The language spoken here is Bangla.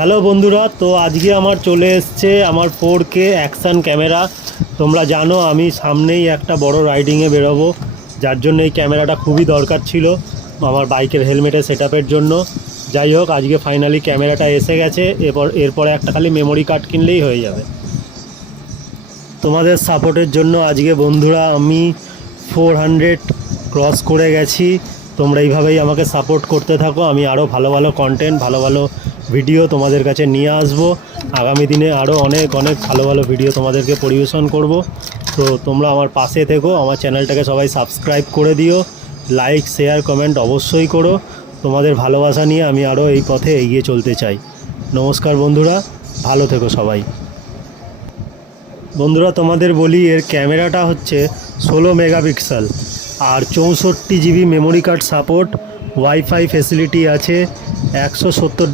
হ্যালো বন্ধুরা, তো আজকে আমার চলে এসছে আমার 4K অ্যাকশান ক্যামেরা। তোমরা জানো আমি সামনেই একটা বড় রাইডিংয়ে বেরোবো, যার জন্য এই ক্যামেরাটা খুবই দরকার ছিল আমার বাইকের হেলমেটের সেটআপের জন্য। যাই হোক, আজকে ফাইনালি ক্যামেরাটা এসে গেছে। এরপরে একটা খালি মেমোরি কার্ড কিনলেই হয়ে যাবে। তোমাদের সাপোর্টের জন্য আজকে বন্ধুরা আমি 400 ক্রস করে গেছি। তোমরা এইভাবেই আমাকে সাপোর্ট করতে থাকো, আমি আরও ভালো ভালো কন্টেন্ট, ভালো ভালো ভিডিও তোমাদের কাছে নিয়ে আসবো। আগামী দিনে আরও অনেক অনেক ভালো ভালো ভিডিও তোমাদেরকে পরিবেশন করব। তো তোমরা আমার পাশে থেকো, আমার চ্যানেলটাকে সবাই সাবস্ক্রাইব করে দিও, লাইক শেয়ার কমেন্ট অবশ্যই করো। তোমাদের ভালোবাসা নিয়ে আমি আরও এই পথে এগিয়ে চলতে চাই। নমস্কার বন্ধুরা, ভালো থেকো সবাই। বন্ধুরা তোমাদের বলি, এর ক্যামেরাটা হচ্ছে 16 মেগাপিক্সেল আর 64 GB memory card support, wifi facility আছে, 170